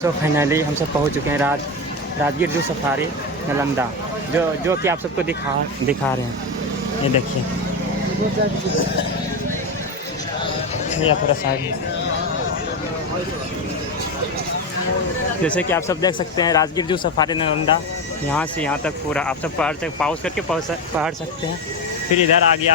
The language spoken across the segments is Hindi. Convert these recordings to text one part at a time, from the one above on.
तो फाइनली हम सब पहुंच चुके हैं राजगीर जू सफारी नालंदा, जो कि आप सबको दिखा रहे हैं। ये देखिए, या थोड़ा साइड, जैसे कि आप सब देख सकते हैं राजगीर जू सफारी नालंदा। यहाँ से यहाँ तक पूरा आप सब पहाड़ तक पॉज करके पढ़ सकते हैं। फिर इधर आगे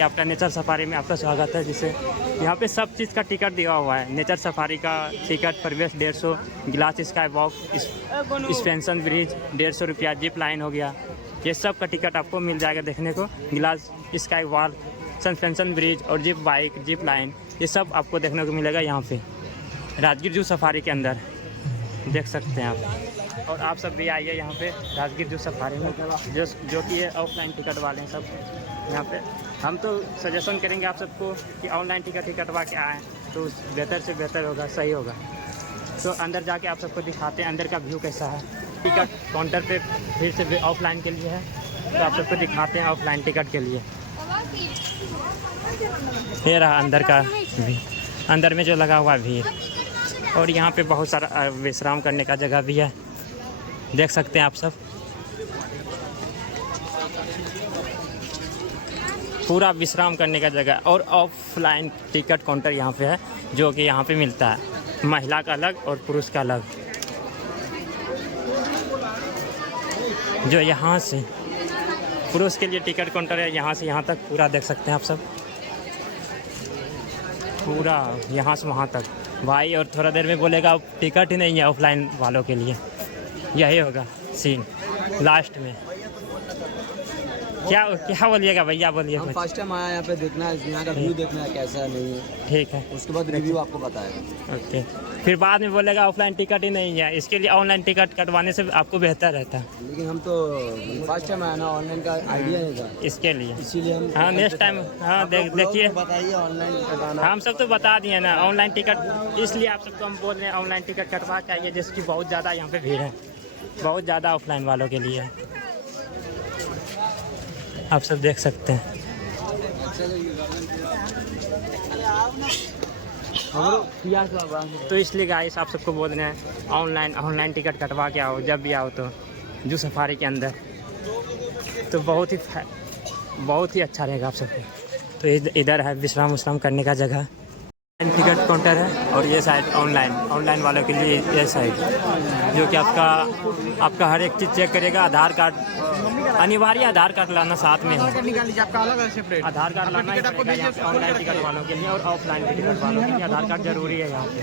आपका नेचर सफारी में आपका स्वागत है। जिसे यहाँ पे सब चीज़ का टिकट दिया हुआ है। नेचर सफारी का टिकट प्रवेश 150, glass sky walk, suspension bridge 150 रुपया, जिप लाइन हो गया, ये सब का टिकट आपको मिल जाएगा देखने को। Glass sky walk, suspension bridge और जिप बाइक, जिप लाइन, ये सब आपको देखने को मिलेगा यहाँ पे राजगीर जू सफारी के अंदर, देख सकते हैं आप। और आप सब भी आइए यहाँ पे राजगीर जू सफारी में, जो कि ये ऑफलाइन टिकट वाले हैं सब यहाँ पे। हम तो सजेशन करेंगे आप सबको कि ऑनलाइन टिकट ही कटवा के आएँ तो बेहतर से बेहतर होगा, सही होगा। तो अंदर जाके आप सबको दिखाते हैं अंदर का व्यू कैसा है। टिकट काउंटर पे फिर से ऑफलाइन के लिए है, तो आप सबको दिखाते हैं ऑफलाइन टिकट के लिए। ये रहा अंदर का भी, अंदर में जो लगा हुआ भीड़। और यहाँ पे बहुत सारा विश्राम करने का जगह भी है, देख सकते हैं आप सब। पूरा विश्राम करने का जगह। और ऑफलाइन टिकट काउंटर यहाँ पे है, जो कि यहाँ पे मिलता है, महिला का अलग और पुरुष का अलग। जो यहाँ से पुरुष के लिए टिकट काउंटर है, यहाँ से यहाँ तक पूरा देख सकते हैं आप सब, पूरा यहाँ से वहाँ तक भाई। और थोड़ा देर में बोलेगा टिकट ही नहीं है ऑफलाइन वालों के लिए, यही होगा सीन लास्ट में। क्या बोलिएगा भैया, बोलिए। हम फर्स्ट टाइम आया यहाँ पे, देखना है यहाँ का व्यू, देखना है कैसा है नहीं है, ठीक है, उसके बाद रिव्यू आपको बताएगा। ओके। फिर बाद में बोलेगा ऑफलाइन टिकट ही नहीं है, इसके लिए ऑनलाइन टिकट कटवाने से आपको बेहतर रहता है। लेकिन हम तो फर्स्ट टाइम आया ना, ऑनलाइन का आइडिया नहीं था, इसके लिए इसीलिए हम हाँ नेक्स्ट टाइम हाँ देखिए, बताइए ऑनलाइन कटाना। हम सब तो बता दिए ना ऑनलाइन टिकट, इसलिए आप सबको हम बोल रहे हैं ऑनलाइन टिकट कटवा के आइए, जिसकी बहुत ज़्यादा यहाँ पे भीड़ है, बहुत ज़्यादा ऑफलाइन वालों के लिए है। आप सब देख सकते हैं। तो इसलिए गाइस आप सबको बोल रहे हैं ऑनलाइन टिकट कटवा के आओ, जब भी आओ तो जू सफारी के अंदर, तो बहुत ही अच्छा रहेगा आप सबको। तो इधर है विश्राम करने का जगह, टिकट काउंटर है। और ये साइड ऑनलाइन वालों के लिए ये साइड, जो कि आपका हर एक चीज़ चेक करेगा। आधार कार्ड अनिवार्य, आधार कार्ड लाना साथ में है, आधार कार्ड लाना ही पड़ेगा यहाँ पे ऑनलाइन टिकट वालों के लिए। और ऑफलाइन टिकट वालों के लिए आधार कार्ड जरूरी है यहाँ पे।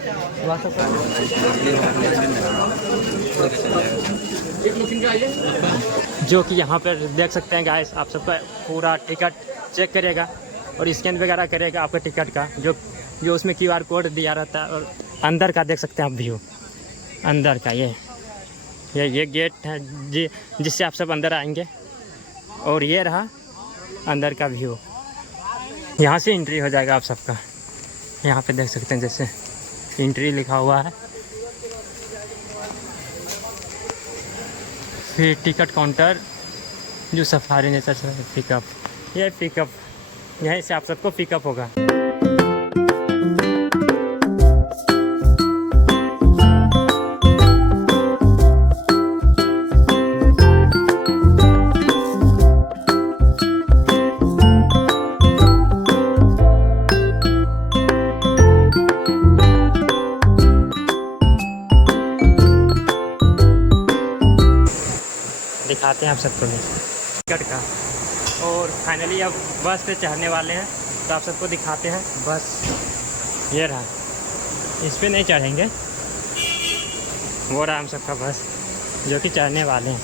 जो कि यहाँ पर देख सकते हैं गाइस, आप सबका पूरा टिकट चेक करेगा और स्कैन वगैरह करेगा आपके टिकट का, जो उसमें QR कोड दिया रहता है। और अंदर का देख सकते हैं आप व्यू, अंदर का ये गेट है जी, जिससे आप सब अंदर आएंगे। और ये रहा अंदर का व्यू, यहाँ से एंट्री हो जाएगा आप सबका। यहाँ पे देख सकते हैं जैसे एंट्री लिखा हुआ है। फिर टिकट काउंटर, जो सफारी नेचर पिकअप, ये पिकअप यहीं से आप सबको पिकअप होगा। दिखाते हैं आप सबको टिकट का। और फाइनली अब बस पे चढ़ने वाले हैं, तो आप सबको दिखाते हैं बस। ये रहा, इस पे नहीं चढ़ेंगे, वो रहा हम सबका बस, जो कि चढ़ने वाले हैं।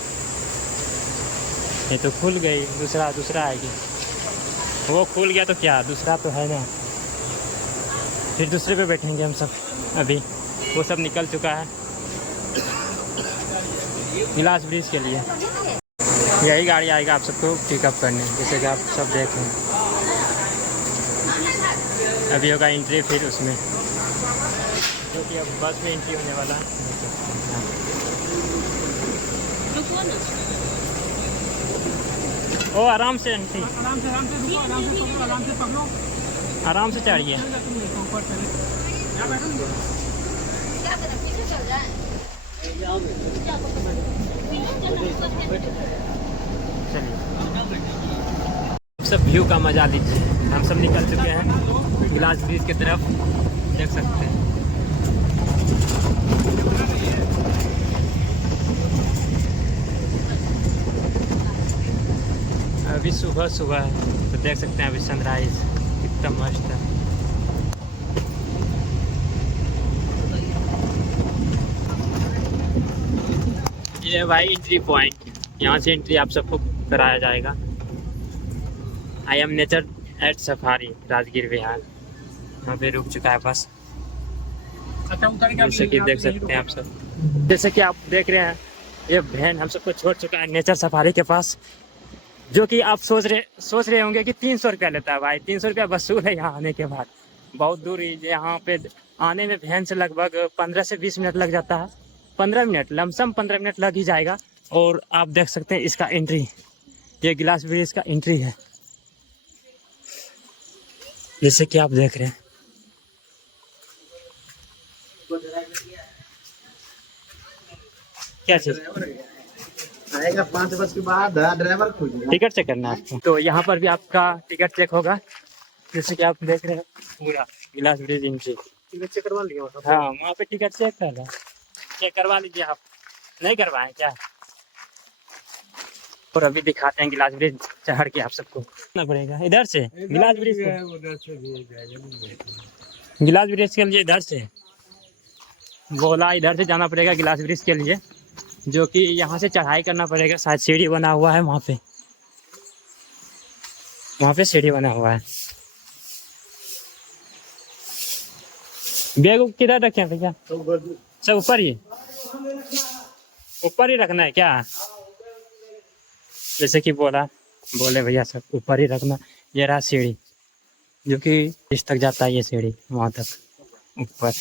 ये तो खुल गई, दूसरा आएगी। वो खुल गया तो क्या, दूसरा तो है ना, फिर दूसरे पे बैठेंगे हम सब। अभी वो सब निकल चुका है गिलास ब्रिज के लिए। यही गाड़ी आएगा आप सबको पिकअप करने, जैसे कि आप सब देख रहे हैं। अभी होगा एंट्री, फिर उसमें जो कि अब बस में एंट्री होने वाला है। ओ आराम से एंट्री, आराम से चढ़िए। चलिए सब व्यू का मजा लीजिए। हम सब निकल चुके हैं गिलास ब्रिज की तरफ, देख सकते हैं। अभी सुबह सुबह है, तो देख सकते हैं अभी सनराइज कितना मस्त है। ये भाई एंट्री पॉइंट, यहाँ से एंट्री आप सबको कराया जाएगा। I am nature eight safari Rajgir Bihar, यहाँ पे रुक चुका है बस। जैसे कि देख सकते हैं आप सब, जैसे कि आप देख रहे हैं ये वैन हम सबको छोड़ चुका है नेचर सफारी के पास, जो कि आप सोच रहे होंगे कि 300 रुपया लेता है। भाई 300 रुपया वसूल है यहाँ आने के बाद। बहुत दूर यहाँ पे आने में वैन से लगभग 15 से 20 मिनट लग जाता है। 15 मिनट, लमसम 15 मिनट लग ही जाएगा। और आप देख सकते हैं इसका एंट्री, ये गिलास ब्रिज का एंट्री है, जैसे कि आप देख रहे हैं। क्या चीज आएगा 5 बजे के बाद ड्राइवर खोज टिकट चेक करना है आपको, तो यहाँ पर भी आपका टिकट चेक होगा। जैसे कि आप देख रहे हैं पूरा गिलास ब्रिज एंट्री टिकट चेक करवा लिया। हाँ, वहाँ पे टिकट चेक कर रहा है, चेक करवा लीजिए। आप नहीं करवाएं क्या? और अभी दिखाते हैं गिलास ब्रिज चढ़ के आप सबको ना पड़ेगा। इधर से गिलास ब्रिज, उधर से भी जाएगा। गिलास ब्रिज के लिए इधर से बोला, इधर से जाना पड़ेगा गिलास ब्रिज के लिए, जो कि यहाँ से चढ़ाई करना पड़ेगा। शायद सीढ़ी बना हुआ है वहाँ पे सीढ़ी बना हुआ है। बैग किधर रखे हैं भैया? सब ऊपर ही रखना है क्या? जैसे कि बोले भैया सब ऊपर ही रखना। ये रहा सीढ़ी, जो कि इस तक जाता है, ये सीढ़ी वहाँ तक ऊपर।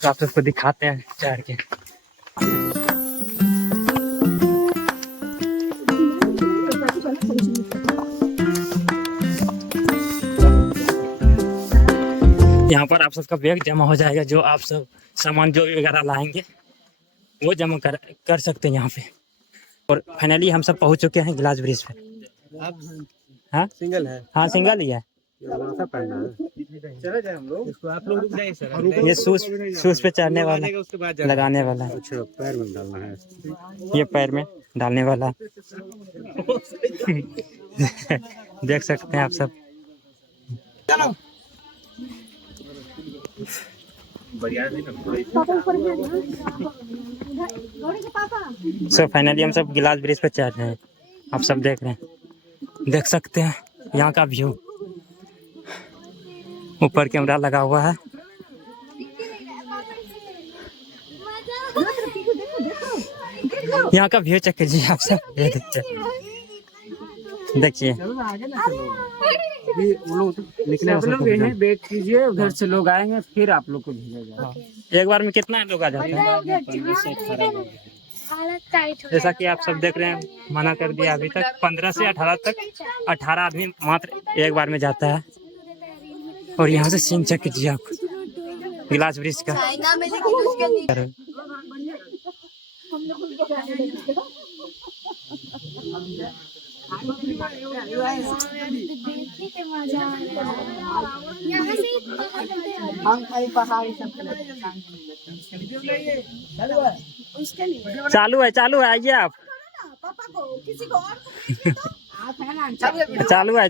तो आप सबको दिखाते हैं चढ़ के। यहाँ पर आप सबका बैग जमा हो जाएगा, जो आप सब सामान जो वगैरह लाएंगे वो जमा कर सकते हैं यहाँ पे। और फाइनली हम सब पहुँच चुके हैं गिलास ब्रिज पे। हाँ सिंगल है। हाँ, सिंगल ही है। चले जाए हम लोग। इसको आप लोग रुक जाइए सर। ये शूज पे चढ़ने वाला, उसके बाद लगाने वाला है। अच्छा, पैर में डालना है। ये पैर में डालने वाला देख सकते हैं आप सब। सो फाइनली हम सब गिलास ब्रिज पे चढ़ रहे हैं। आप सब देख रहे हैं, देख सकते हैं यहाँ का व्यू। ऊपर कैमरा लगा हुआ है। यहाँ का व्यू चेक कीजिए आप सब, ये देखिए। सब लोग यहीं वेट कीजिए, उधर से लोग आएंगे फिर आप लोग को भेजेगा। एक बार में कितना लोग आ जाते हैं? जैसा कि आप सब देख रहे हैं, मना कर दिया अभी तक 15 से 18 तक। 18 आदमी मात्र एक बार में जाता है। और यहाँ से सीन चेक कीजिए आप गिलास ब्रिज का। चालू है आइए आप। चालू है।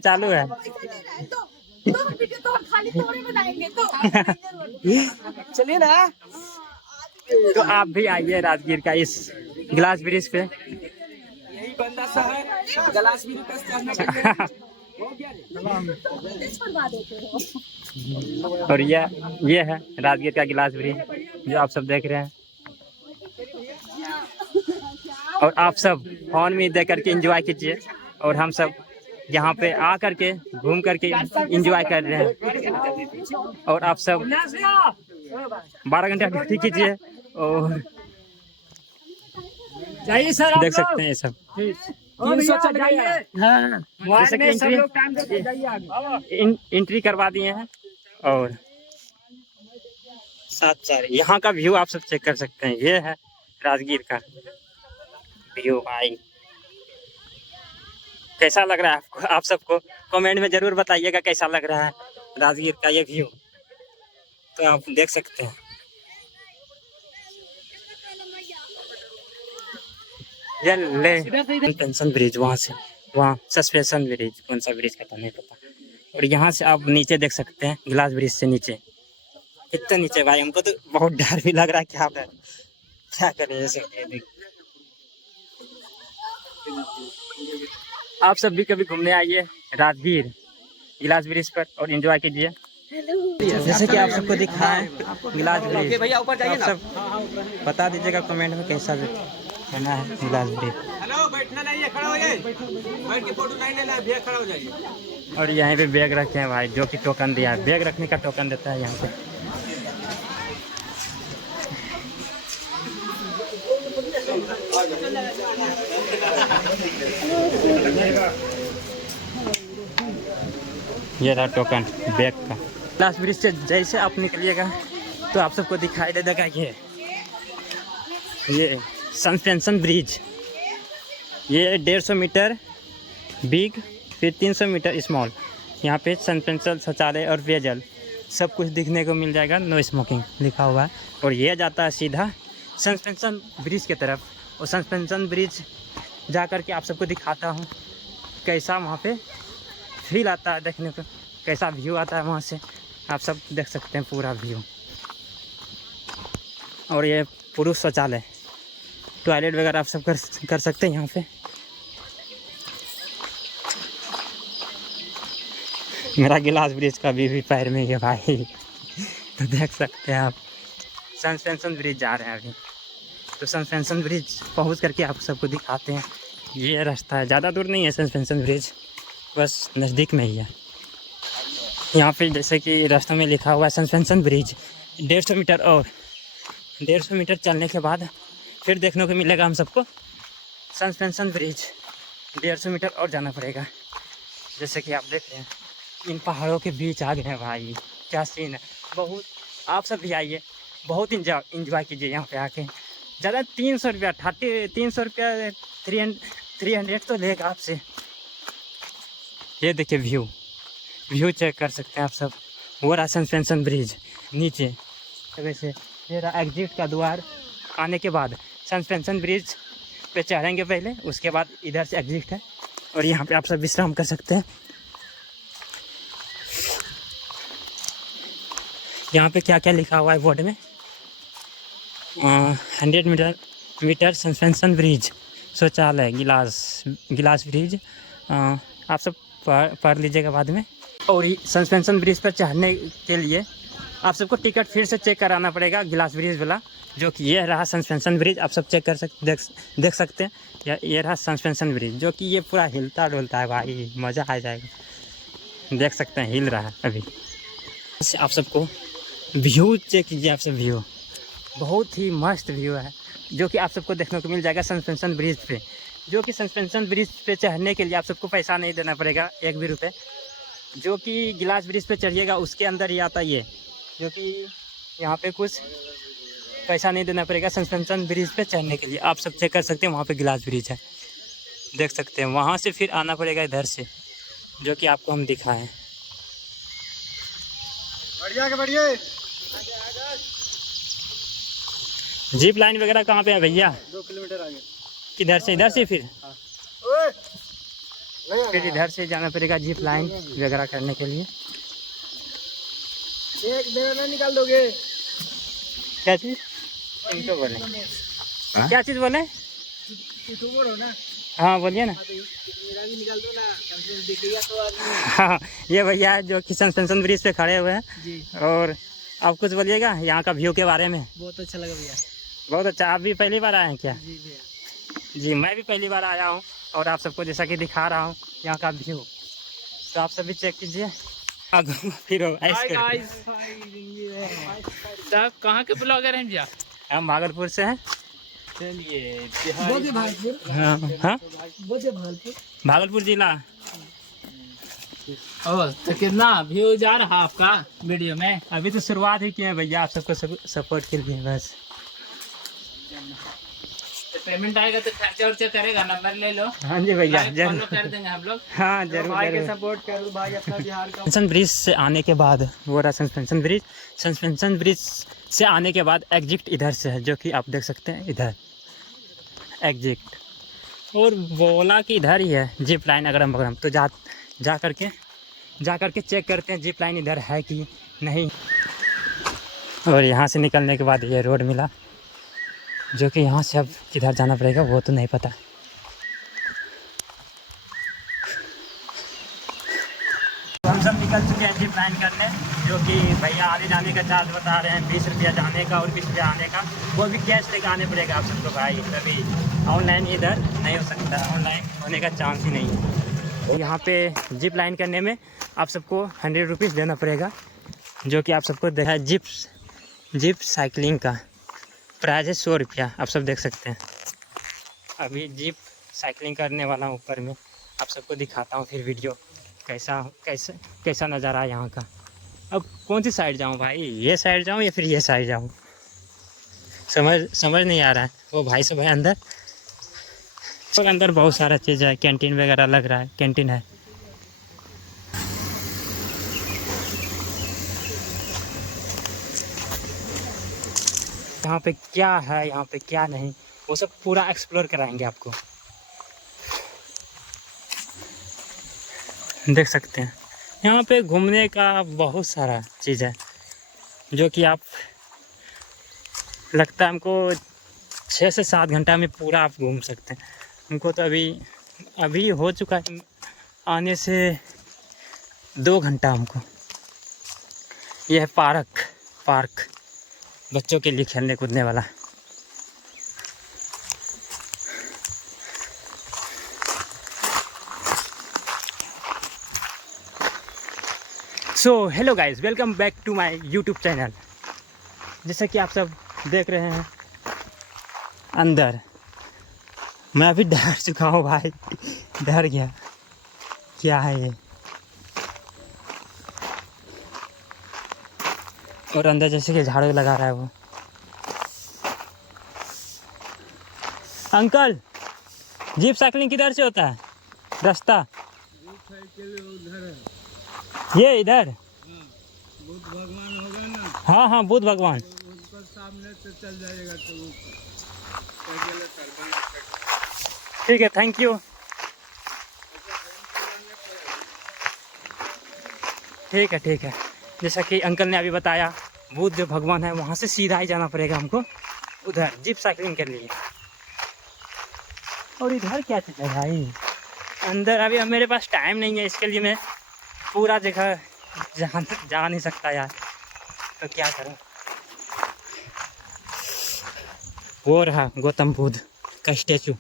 चलिए ना, तो आप भी आइए राजगीर का इस गिलास ब्रिज पे। यही बंदा सा है गिलास ब्रिज पे चढ़ना। और ये है राजगीर का गिलास ब्रिज, जो आप सब देख रहे हैं। और आप सब फोन में देख करके एंजॉय कीजिए, और हम सब यहाँ पे आ करके घूम करके एंजॉय कर रहे हैं। और आप सब 12 घंटे ड्यूटी कीजिए और देख सकते हैं ये सब। हाँ, जैसे कि एंट्री करवा दिए हैं। और 7-4 यहाँ का व्यू आप सब चेक कर सकते हैं। ये है राजगीर का व्यू भाई। कैसा लग रहा है आपको? आप सबको कमेंट में ज़रूर बताइएगा कैसा लग रहा है राजगीर का ये व्यू। तो आप देख सकते हैं ये ले पेंशन ब्रिज, वहाँ से वहाँ सस्पेंशन ब्रिज, कौन सा ब्रिज का तो नहीं पता। और यहाँ से आप नीचे देख सकते हैं, गिलास ब्रिज से नीचे इतना नीचे भाई, हमको तो बहुत डर भी लग रहा है। क्या करें ये सब। आप सब भी कभी घूमने आइए राजगीर गिलास ब्रिज पर और एंजॉय कीजिए। जैसे कि आप सबको दिखाएं गिलास ब्रिज, भैया ऊपर जाइए ना, सब बता दीजिएगा कमेंट में कैसा रहना है गिलास ब्रिज। हेलो, बैठना नहीं है, खड़ा हो जाइए, बैठ के फोटो नहीं लेना है भैया, खड़ा हो जाइए। और यहाँ पे बैग रखे हैं भाई, जो कि टोकन दिया है, बैग रखने का टोकन देता है यहाँ पे। ये रहा टोकन बैग का। गिलास ब्रिज से जैसे आप निकलिएगा तो आप सबको दिखाई दे देगा ये सस्पेंशन ब्रिज। ये 150 मीटर बिग, फिर 300 मीटर स्मॉल। यहाँ पे सस्पेंशन, शौचालय और पेयजल सब कुछ दिखने को मिल जाएगा। नो स्मोकिंग लिखा हुआ है। और ये जाता है सीधा सस्पेंशन ब्रिज की तरफ। और सस्पेंशन ब्रिज जा कर के आप सबको दिखाता हूँ कैसा वहाँ पे फील आता है देखने को, कैसा व्यू आता है वहाँ से। आप सब देख सकते हैं पूरा व्यू। और ये पुरुष शौचालय, टॉयलेट वगैरह आप सब कर सकते हैं यहाँ पे। मेरा गिलास ब्रिज का भी पैर में है भाई। तो देख सकते हैं आप, सस्पेंशन ब्रिज जा रहे हैं अभी। तो सस्पेंशन ब्रिज पहुँच करके आप सबको दिखाते हैं। ये रास्ता है, ज़्यादा दूर नहीं है सस्पेंशन ब्रिज, बस नज़दीक में ही है। यहाँ पे जैसे कि रास्ते में लिखा हुआ है सस्पेंशन ब्रिज 150 मीटर, और 150 मीटर चलने के बाद फिर देखने को मिलेगा हम सबको सस्पेंशन ब्रिज। 150 मीटर और जाना पड़ेगा। जैसे कि आप देख रहे हैं, इन पहाड़ों के बीच आ गए हैं भाई। क्या सीन है, बहुत। आप सब भी आइए, बहुत इंजॉय कीजिए यहाँ पे आके। ज़्यादा 300 रुपया, 300 रुपया 300 तो लेगा आपसे। ये देखिए व्यू चेक कर सकते हैं आप सब। वो रहा सस्पेंशन ब्रिज नीचे। तो वैसे ये रहा एग्जिट का द्वार। आने के बाद सस्पेंशन ब्रिज पे चढ़ेंगे पहले, उसके बाद इधर से एग्जिट है। और यहाँ पे आप सब विश्राम कर सकते हैं। यहाँ पे क्या क्या लिखा हुआ है बोर्ड में, 100 मीटर सस्पेंशन ब्रिज, शौचालय, गिलास ब्रिज। आप सब पढ़ लीजिएगा बाद में। और सस्पेंशन ब्रिज पर चढ़ने के लिए आप सबको टिकट फिर से चेक कराना पड़ेगा, गिलास ब्रिज वाला, जो कि ये रहा सस्पेंशन ब्रिज। आप सब चेक कर देख सकते हैं। ये रहा सस्पेंशन ब्रिज, जो कि ये पूरा हिलता डुलता है भाई, मज़ा आ जाएगा। देख सकते हैं हिल रहा है अभी। आप सबको व्यू चेक कीजिए। आप सब व्यू बहुत ही मस्त व्यू है, जो कि आप सबको देखने को मिल जाएगा सस्पेंशन ब्रिज पे। जो कि सस्पेंशन ब्रिज पे चढ़ने के लिए आप सबको पैसा नहीं देना पड़ेगा, 1 भी रुपये। जो कि गिलास ब्रिज पे चढ़िएगा उसके अंदर ही आता ये, जो कि यहाँ पे कुछ पैसा नहीं देना पड़ेगा सस्पेंशन ब्रिज पे चढ़ने के लिए। आप सब चेक कर सकते हैं, वहाँ पे गिलास ब्रिज है, देख सकते हैं। वहाँ से फिर आना पड़ेगा इधर से, जो कि आपको हम दिखाएं। बढ़िया जीप लाइन वगैरह कहाँ पे है भैया? 2 किलोमीटर आगे। किधर से? इधर से फिर इधर से जाना पड़ेगा जीप लाइन वगैरह करने के लिए। एक दिन निकाल दोगे? क्या चीज़? इनको बोले क्या चीज़ बोले? यूट्यूबर हो ना? हाँ बोलिए ना। मेरा भी निकाल दो ना, कंप्लेंट दिखेगा तो। हाँ, ये भैया जो कि सस्पेंशन ब्रिज पे खड़े हुए हैं जी। और आप कुछ बोलिएगा यहाँ का व्यू के बारे में। बहुत अच्छा लगा भैया। बहुत अच्छा। आप भी पहली बार आए हैं क्या? जी भैया। जी, मैं भी पहली बार आया हूँ और आप सबको जैसा कि दिखा रहा हूँ यहाँ का व्यू। तो आप सभी चेक कीजिए, फिर कहाँ के ब्लॉगर हैं भैया? हम भागलपुर से हैं। चलिए, हाँ हाँ, भागलपुर भागलपुर जिला। ओ तो कितना व्यूज आ रहा आपका वीडियो में? अभी तो शुरुआत ही किए हैं भैया, आप सबको सपोर्ट के लिए बस। तो पेमेंट आएगा तो खर्चा उर्चा करेगा, नंबर ले लो। हाँ जी भैया, लाइक जरूर फॉलो कर देंगे हम लोग। हाँ जरूर भाई के जरूर। सपोर्ट करो भाई अपना बिहार का। सस्पेंशन ब्रिज से आने के बाद वो रहा सस्पेंशन ब्रिज से आने के बाद एग्जिट इधर से है, जो कि आप देख सकते हैं इधर एग्जिट। और बोला कि इधर ही है जिप लाइन अगरम बगरम, तो जा करके चेक करते हैं जिप लाइन इधर है कि नहीं। और यहाँ से निकलने के बाद ये रोड मिला, जो कि यहाँ से अब किधर जाना पड़ेगा वो तो नहीं पता। तो हम सब निकल चुके हैं जिप लाइन करने, जो कि भैया आने जाने का चार्ज बता रहे हैं 20 रुपया जाने का और 20 रुपया आने का। वो भी कैश लेकर आने पड़ेगा आप सबको भाई, तभी ऑनलाइन इधर नहीं हो सकता, ऑनलाइन होने का चांस ही नहीं है। यहाँ पे जिप लाइन करने में आप सबको 100 रुपीज़ देना पड़ेगा, जो कि आप सबको देखा है। जिप साइकिलिंग का प्राइस है 100 रुपया, आप सब देख सकते हैं। अभी जिप साइकिलिंग करने वाला हूँ ऊपर में, आप सबको दिखाता हूँ फिर वीडियो कैसा नज़ारा है यहाँ का। अब कौन सी साइड जाऊँ भाई, ये साइड जाऊँ या फिर ये साइड जाऊँ, समझ नहीं आ रहा है। वो भाई सब है अंदर, तो अंदर बहुत सारा चीज़ है, कैंटीन वगैरह लग रहा है, कैंटीन है। यहाँ पे क्या है, यहाँ पे क्या नहीं, वो सब पूरा एक्सप्लोर कराएंगे आपको। देख सकते हैं यहाँ पे घूमने का बहुत सारा चीज़ है, जो कि आप लगता है हमको 6 से 7 घंटा में पूरा आप घूम सकते हैं। हमको तो अभी हो चुका है आने से 2 घंटा हमको। यह है पार्क बच्चों के लिए खेलने कूदने वाला। So hello guys, welcome back to my YouTube channel. जैसा कि आप सब देख रहे हैं अंदर, मैं अभी डर चुका हूँ भाई, डर गया। क्या है ये? और अंदर जैसे कि झाड़ू लगा रहा है वो अंकल। जीप साइकिलिंग किधर से होता है रास्ता? ये इधर बुद्ध भगवान होगा ना, हाँ हाँ बुद्ध भगवान, उसको सामने से चल जाएगा तो ठीक है, थैंक यू। ठीक है। जैसा कि अंकल ने अभी बताया, बुद्ध जो भगवान है वहाँ से सीधा ही जाना पड़ेगा हमको उधर जिप साइकिलिंग के लिए। और इधर क्या चीज़ है भाई अंदर? अभी अब मेरे पास टाइम नहीं है, इसके लिए मैं पूरा जगह जा नहीं सकता यार, तो क्या करूं। वो रहा गौतम बुद्ध का स्टैचू।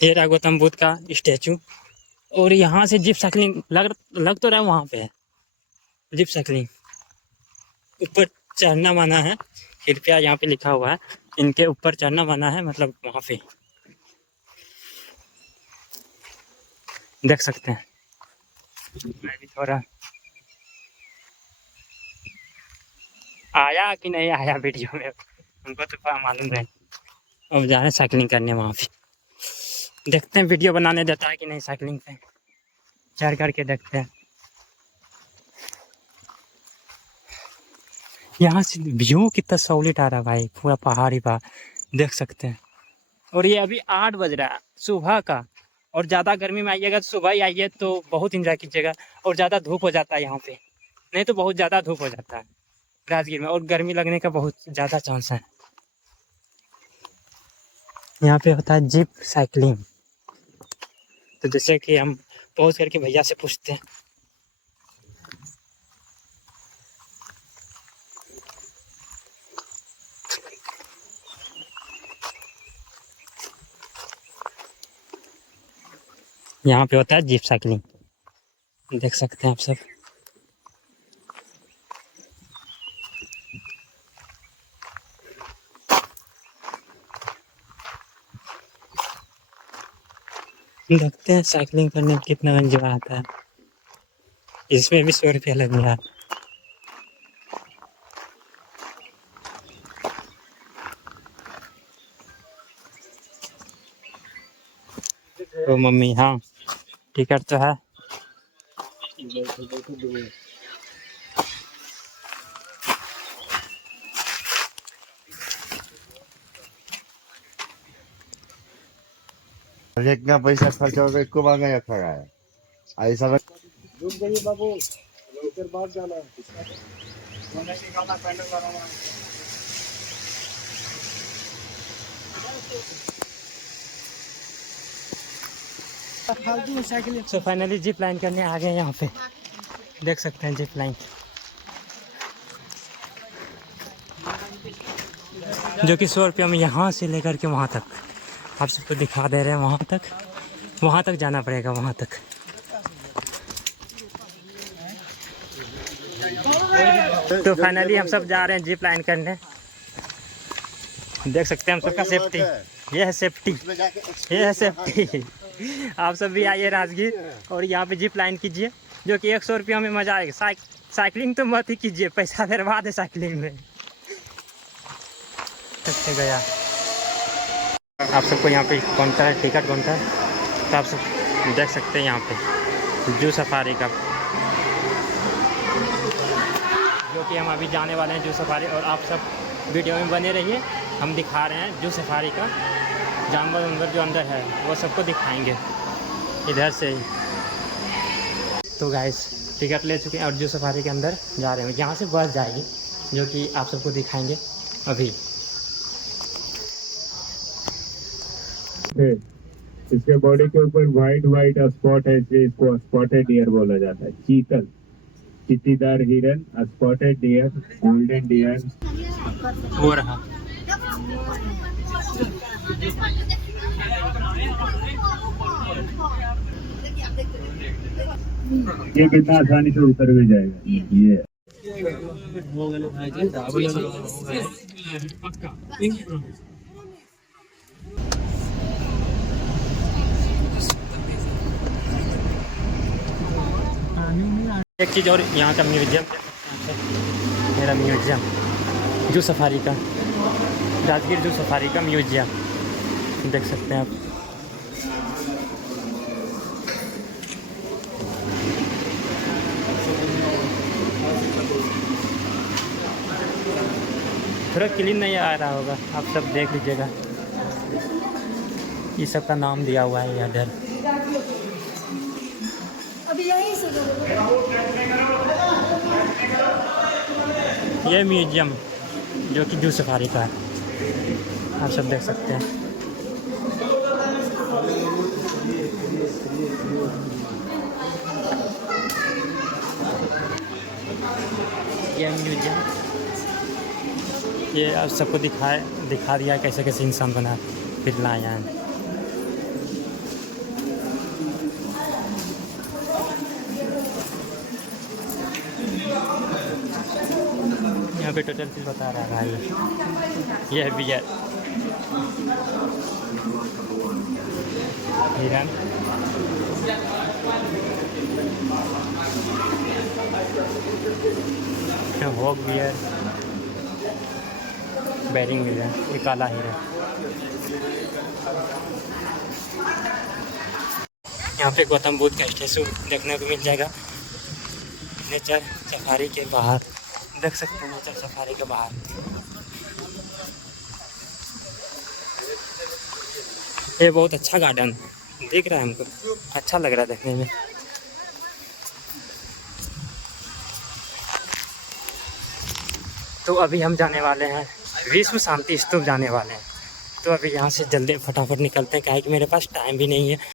ये रहा गौतम बुद्ध का स्टैचू। और यहाँ से जिप साइकिलिंग लग तो रहा है, वहाँ पे है जिप साइकिलिंग। ऊपर चढ़ना माना है, कृपया यहाँ पे लिखा हुआ है, इनके ऊपर चढ़ना माना है, मतलब वहाँ पे देख सकते हैं। मैं भी थोड़ा आया कि नहीं आया वीडियो में हमको तो मालूम नहीं। अब जा रहे हैं साइकिलिंग करने वहाँ पे, देखते हैं वीडियो बनाने देता है कि नहीं। साइकिलिंग पे चढ़ करके देखते हैं। यहाँ से व्यू कितना सॉलिड आ रहा है भाई, पूरा पहाड़ी देख सकते हैं। और ये अभी 8 बज रहा है सुबह का, और ज़्यादा गर्मी में आइएगा तो सुबह ही आइए तो बहुत इंजॉय कीजिएगा। और ज़्यादा धूप हो जाता है यहाँ पे, नहीं तो बहुत ज़्यादा धूप हो जाता है राजगीर में, और गर्मी लगने का बहुत ज़्यादा चांस है। यहाँ पे होता है जिप साइकिलिंग। तो जैसे कि हम पहुँच करके भैया से पूछते हैं। यहाँ पे होता है जीप साइकिलिंग, देख सकते हैं आप सब। देखते हैं साइकिलिंग करने में कितना एंजॉय आता है। इसमें भी 100 रुपया लग रहा है। तो मम्मी हाँ टिकट तो है। इतना पैसा खर्च होगा इसको मांगा या खड़ा है ऐसा सो फाइनली जिप लाइन करने आ गए यहाँ पे, देख सकते हैं जिप लाइन, जो कि 100 रुपया में यहाँ से लेकर के वहाँ तक आप सबको दिखा दे रहे हैं। वहाँ तक जाना पड़ेगा, वहाँ तक। तो फाइनली हम सब जा रहे हैं जिप लाइन करने। देख सकते हैं हम सबका सेफ्टी, ये है सेफ्टी, ये है सेफ्टी। आप सब भी आइए राजगीर और यहाँ पे जिप लाइन कीजिए, जो कि 100 रुपया में मज़ा आएगा। साइकिलिंग तो मत ही कीजिए, पैसा बर्बाद है साइकिलिंग में। सकते गया आप सबको यहाँ पे काउंटर है, टिकट काउंटर, तो आप सब देख सकते हैं यहाँ पे जू सफारी का, जो कि हम अभी जाने वाले हैं जू सफारी। और आप सब वीडियो में बने रहिए, हम दिखा रहे हैं जू सफारी का जानवर वानवर जो अंदर है वो सबको दिखाएंगे इधर से ही। तो गाइस टिकट ले चुके हैं और जू सफारी के अंदर जा रहे हैं। यहाँ से बस जाएगी जो कि आप सबको दिखाएंगे अभी। इसके बॉडी के ऊपर वाइट स्पॉट है, इसलिए इसको स्पॉटेड डियर बोला जाता है। चीतल, चित्तीदार हिरन, स्पॉटेड डियर, गोल्डन डियर। हो रहा ये कितना आसानी से उतर भी जाएगा। ये एक चीज़ और, यहाँ का म्यूजियम, मेरा म्यूजियम जू सफारी का, राजगीर जू सफारी का म्यूजियम देख सकते हैं आप। थोड़ा क्लीन नहीं आ रहा होगा, आप सब देख लीजिएगा। ये सब का नाम दिया हुआ है इधर। ये म्यूजियम जो कि जू सफारी का है, आप सब देख सकते हैं। ये म्यूजियम, ये आप सबको दिखा दिया कैसे कैसे इंसान बना फिर लाया है। यहाँ पे टोटल चीज़ बता रहा है। ये है बियर, हिरन, हॉग बियर, बैरिंग हिरन, ये काला हिरन। यहाँ पे गौतम बुद्ध का स्टैचू देखने को मिल जाएगा नेचर सफारी के बाहर, देख सकते हैं नेचर सफारी के बाहर। ये बहुत अच्छा गार्डन दिख रहा है हमको, अच्छा लग रहा है देखने में। तो अभी हम जाने वाले हैं विश्व शांति स्तूप जाने वाले हैं। तो अभी यहाँ से जल्दी फटाफट निकलते हैं, काहे कि मेरे पास टाइम भी नहीं है